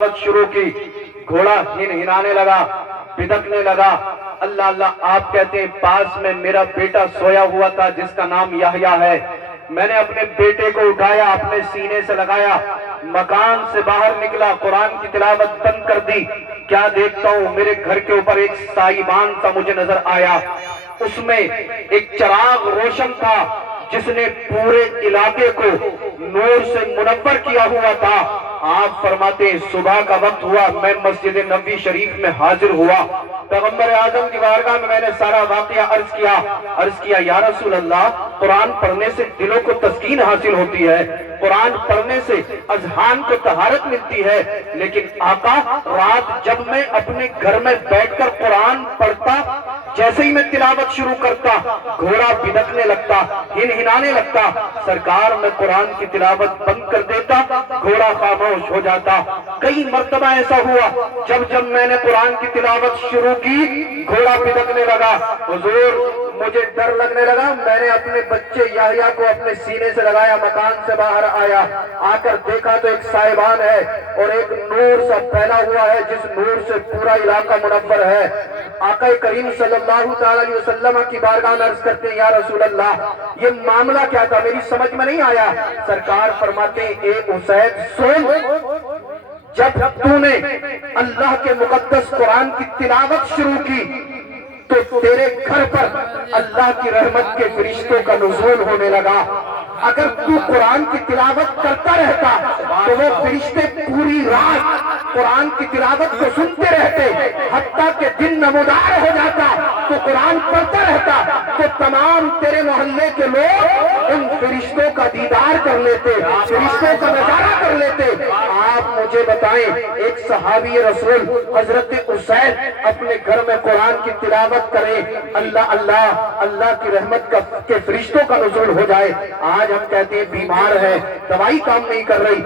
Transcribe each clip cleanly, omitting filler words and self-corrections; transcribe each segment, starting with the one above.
شروع کی، گھوڑا ہنانے لگا، بدکنے لگا۔ اللہ اللہ آپ کہتے ہیں پاس میں میرا بیٹا سویا ہوا تھا جس کا نام یحییٰ ہے۔ میں نے اپنے بیٹے کو اٹھایا، اپنے سینے سے لگایا، مکان سے باہر نکلا، قرآن کی تلاوت بند کر دی۔ کیا دیکھتا ہوں میرے گھر کے اوپر ایک سائبان سا مجھے نظر آیا، اس میں ایک چراغ روشن تھا جس نے پورے علاقے کو نور سے منور کیا ہوا تھا۔ آپ فرماتے ہیں صبح کا وقت ہوا، میں مسجد نبوی شریف میں حاضر ہوا، پیغمبر اعظم کی بارگاہ میں نے سارا واقعہ عرض کیا یا رسول اللہ، قرآن پڑھنے سے دلوں کو تسکین حاصل ہوتی ہے، قرآن پڑھنے سے اذہان کو طہارت ملتی ہے، لیکن آقا رات جب میں اپنے گھر میں بیٹھ کر قرآن پڑھتا، جیسے ہی میں تلاوت شروع کرتا گھوڑا بدکنے لگتا، ہنانے لگتا، سرکار میں قرآن کی تلاوت بند کر دیتا، گھوڑا خاموش ہو جاتا۔ کئی مرتبہ ایسا ہوا جب میں نے قرآن کی تلاوت شروع کی گھوڑا بدکنے لگا، حضور مجھے ڈر لگنے لگا، میں نے اپنے بچے یحییٰ کو اپنے سینے سے لگایا، مکان سے باہر آیا، آ کر دیکھا تو ایک سائبان ہے اور ایک نور سا پھیلا ہوا ہے جس نور سے پورا علاقہ منور ہے۔ آقا کریم صلی اللہ تعالی علیہ وسلم کی بارگاہ میں عرض کرتے ہیں یا رسول اللہ یہ معاملہ کیا تھا، میری سمجھ میں نہیں آیا۔ سرکار فرماتے ہیں اے اسید سن، جب تو نے اللہ کے مقدس قرآن کی تلاوت شروع کی تو تیرے گھر پر اللہ کی رحمت کے فرشتوں کا نزول ہونے لگا۔ اگر تو قرآن کی تلاوت کرتا رہتا تو وہ فرشتے پوری رات قرآن کی تلاوت کو سنتے رہتے، حتیٰ کہ دن نمودار ہو جاتا تو قرآن پڑھتا رہتا تو تمام تیرے محلے کے لوگ ان فرشتوں کا دیدار کر لیتے، فرشتوں کا نظارہ کر لیتے۔ آپ مجھے بتائیں ایک صحابی رسول حضرت اسید اپنے گھر میں قرآن کی تلاوت کریں، اللہ اللہ اللہ کی رحمت کے فرشتوں کا نزول ہو جائے۔ آج ہم کہتے ہیں بیمار ہے، دوائی کام نہیں کر رہی،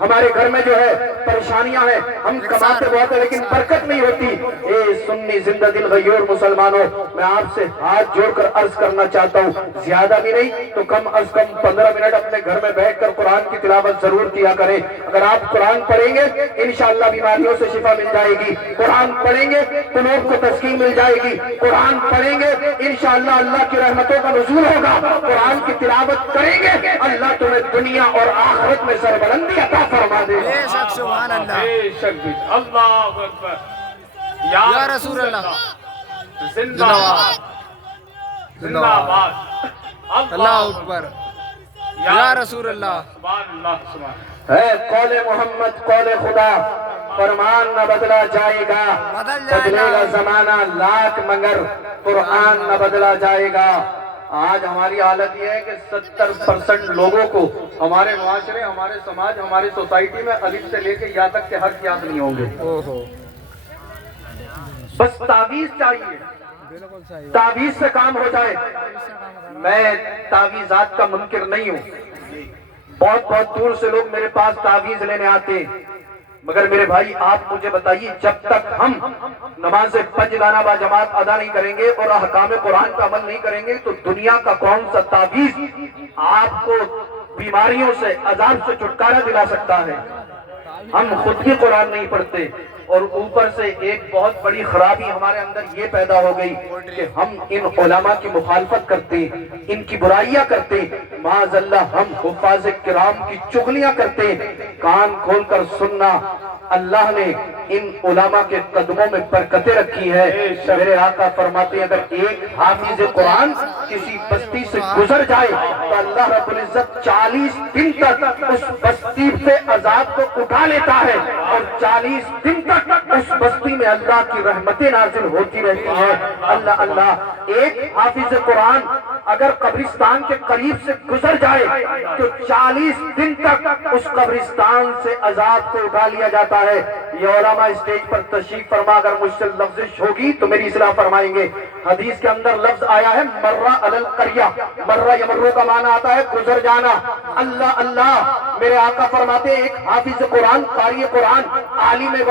ہمارے گھر میں جو ہے پریشانیاں ہیں، ہم کماتے بہت ہیں لیکن برکت نہیں ہوتی۔ اے سنی زندہ دل غیور مسلمانوں، میں آپ سے ہاتھ جوڑ کر عرض کرنا چاہتا ہوں، زیادہ بھی نہیں تو کم از کم 15 منٹ اپنے گھر میں بیٹھ کر قرآن کی تلاوت ضرور کیا کریں۔ اگر آپ قرآن پڑھیں گے انشاءاللہ بیماریوں سے شفا مل جائے گی، قرآن پڑھیں گے قلوب کو تسکین مل جائے گی، قرآن پڑھیں گے انشاءاللہ اللہ کی رحمتوں کا نزول ہوگا، قرآن کی تلاوت کریں گے اللہ تمہیں دنیا اور آخرت میں سربلندی عطا فرما دے گا۔ بے شک سبحان اللہ، بے شک اللہ اکبر، یا رسول اللہ، زندہ باد، زندہ باد، اللہ اکبر، یا رسول اللہ، سبحان اللہ سبحان ہے قول محمد قول خدا، فرمان نہ بدلا جائے گا، بدلے گا زمانہ لاکھ مگر قرآن نہ بدلا جائے گا۔ آج ہماری حالت یہ ہے کہ 70% لوگوں کو ہمارے معاشرے، ہمارے سماج، ہماری سوسائٹی میں الف سے لے کے یا تک کے حرف یاد نہیں ہوں گے، بس تعویذ چاہیے، تعویذ سے کام ہو جائے۔ میں تعویذات کا منکر نہیں ہوں، بہت دور سے لوگ میرے پاس تعویذ لینے آتے ہیں، مگر میرے بھائی آپ مجھے بتائیے جب تک ہم نماز پنجگانہ با جماعت ادا نہیں کریں گے اور احکام قرآن کا عمل نہیں کریں گے تو دنیا کا کون سا تعویذ آپ کو بیماریوں سے، عذاب سے چھٹکارا دلا سکتا ہے؟ ہم خود بھی قرآن نہیں پڑھتے اور اوپر سے ایک بہت بڑی خرابی ہمارے اندر یہ پیدا ہو گئی کہ ہم ان علماء کی مخالفت کرتے، ان کی برائیاں کرتے، معاذ اللہ ہم حفاظ کرام کی چغلیاں کرتے۔ کان کھول کر سننا، اللہ نے ان علماء کے قدموں میں برکتیں رکھی ہے۔ میرے آقا فرماتے ہیں اگر ایک حافظ قرآن کسی بستی سے گزر جائے تو اللہ رب العزت 40 دن تک اس بستی سے عذاب کو اٹھا لیتا ہے اور 40 دن تک اس بستی میں اللہ کی رحمتیں نازل ہوتی رہتی ہیں۔ اللہ اللہ ایک حافظ قرآن اگر قبرستان کے قریب سے گزر جائے تو 40 دن تک اس قبرستان سے عذاب کو اٹھا لیا جاتا ہے۔ یہ علماء اسٹیج پر تشریف فرما اگر مجھ سے لفظش ہوگی تو میری اصلاح فرمائیں گے۔ حدیث کے اندر لفظ آیا ہے مرہ علی القریہ، مرہ یمرو کا معنی آتا ہے گزر جانا۔ اللہ اللہ میرے آقا فرماتے ہیں ایک حافظ قرآن، قاری قرآن، عالم و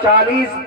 40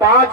5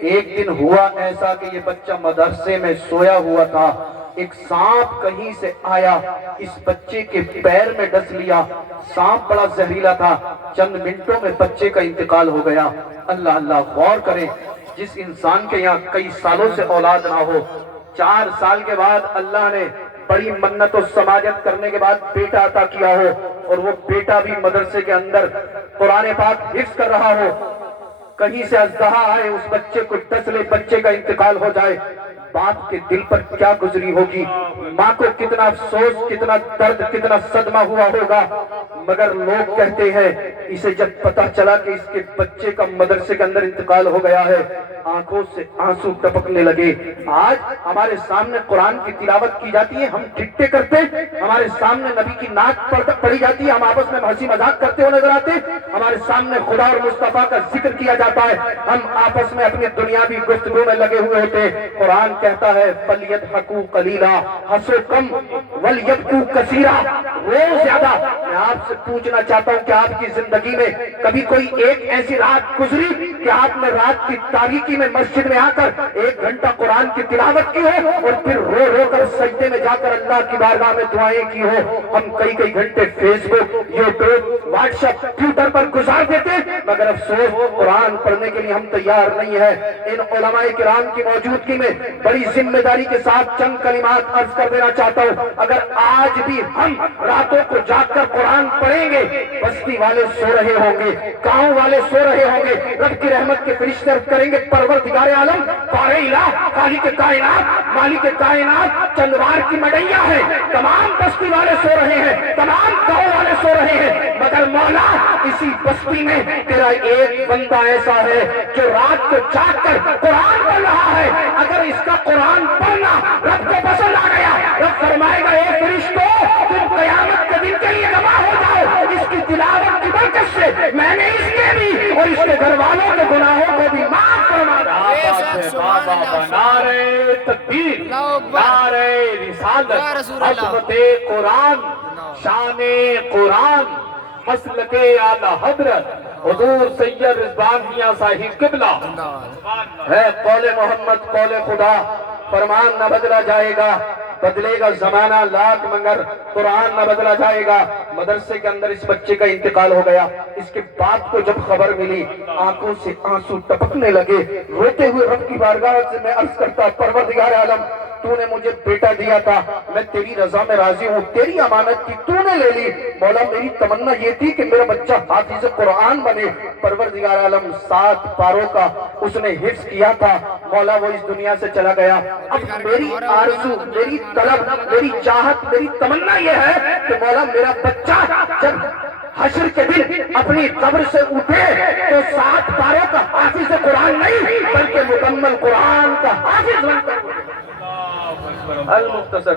ایک دن ہوا ایسا کہ یہ بچہ مدرسے میں سویا ہوا تھا، ایک سانپ کہیں سے آیا، اس بچے کے پیر میں ڈس لیا۔ سانپ بڑا زہریلا تھا، چند منٹوں میں بچے کا انتقال ہو گیا۔ اللہ اللہ، غور کریں، جس انسان کے یہاں کئی سالوں سے اولاد نہ ہو، 4 سال کے بعد اللہ نے بڑی منت و سماجت کرنے کے بعد بیٹا عطا کیا ہو، اور وہ بیٹا بھی مدرسے کے اندر قرآن پاک حفظ کر رہا ہو، کہیں سے اژدہا آئے اس بچے کو ڈس لے، بچے کا انتقال ہو جائے، باپ کے دل پر کیا گزری ہوگی، ماں کو کتنا افسوس، کتنا درد، کتنا صدمہ ہوا ہوگا۔ مگر لوگ کہتے ہیں اسے جب پتا چلا کہ اس کے بچے کا مدرسے کے اندر انتقال ہو گیا ہے، آنکھوں سے آنسو ٹپکنے لگے۔ آج ہمارے سامنے قرآن کی تلاوت کی جاتی ہے، ہم ٹھٹے کرتے، ہمارے سامنے نبی کی نعت پڑھی جاتی ہے، ہم آپس میں ہنسی مذاق کرتے ہوئے نظر آتے، ہمارے سامنے خدا اور مصطفیٰ کا ذکر کیا جاتا ہے، ہم آپس میں اپنی دنیاوی گفتگو میں لگے ہوئے ہوتے ہیں۔ قرآن کہتا ہے فَلْيَضْحَكُوا قَلِيلًا، ہنسو کم وَلْيَبْكُوا كَثِيرًا، رو زیادہ۔ میں آپ سے پوچھنا چاہتا ہوں کہ آپ کی زندگی میں کبھی کوئی ایک ایسی رات گزری کہ آپ نے رات کی تاریکی میں مسجد میں آ کر 1 گھنٹہ قرآن کی تلاوت کی ہو، اور پھر رو رو کر سجدے میں جا کر اللہ کی بارگاہ میں دعائیں کی ہو؟ ہم کئی گھنٹے فیس بک، یوٹیوب، واٹس ایپ، ٹویٹر پر گزار دیتے، مگر افسوس قرآن پڑھنے کے لیے ہم تیار نہیں ہیں۔ ان علماء کرام کی موجودگی میں بڑی ذمہ داری کے ساتھ چند کلمات عرض کر دینا چاہتا ہوں۔ اگر آج بھی ہم راتوں کو جاگ کر قرآن پڑھیں گے، بستی والے سو رہے ہوں گے، گاؤں والے سو رہے ہوں گے، رب کی رحمت کے فرشتے عرض کریں گے پروردگار عالم، بارے الہ، خالق کائنات، مالک کائنات، چندوار کی مڈیا ہے، تمام بستی والے سو رہے ہیں، تمام گاؤں والے سو رہے ہیں، مگر مولا اسی بستی میں تیرا ایک بندہ ایسا ہے جو رات کو جاگ کر قرآن پڑھ رہا ہے۔ اگر اس کا قرآن پڑھنا رب کو پسند آ گیا، رب فرمائے گا اے فرشتوں، تم قیامت کے دن کے لیے گواہ ہو جاؤ، اس کی تلاوت کی برکت سے میں نے اس کے بھی اور اس کے گھر والوں کے گناہوں کو بھی معاف فرما دیا۔ نعرہ تکبیر، نعرہ رسالت، عظمت قرآن، شان قرآن، مسلک اعلی حضرت حضور سید رضوان میاں صاحب قبلہ ہے۔ قول محمد قول خدا، فرمان نہ بدلا جائے گا، بدلے گا زمانہ لاکھ مگر قرآن نہ بدلا جائے گا۔ مدرسے کے اندر اس بچے کا انتقال ہو گیا، اس کے باپ کو جب خبر ملی آنکھوں سے آنسو ٹپکنے لگے، روتے ہوئے رب کی بارگاہ سے میں عرض کرتا پروردگار عالم، تو نے مجھے بیٹا دیا تھا، میں تیری رضا میں راضی ہوں، تیری امانت کی تو نے لے لی، مولا میری تمنا یہ تھی کہ میرا بچہ حافظ قرآن بنے۔ پروردگار عالم 7 پاروں کا اس نے حفظ کیا تھا، مولا وہ اس دنیا سے چلا گیا۔ اب میری آرزو، میری طلب، میری چاہت، میری تمنا یہ ہے کہ مولا میرا بچہ جب حشر کے دن اپنی قبر سے اٹھے تو 7 پاروں کا حافظ قرآن نہیں بلکہ مکمل قرآن کا حافظ بن کر المختصر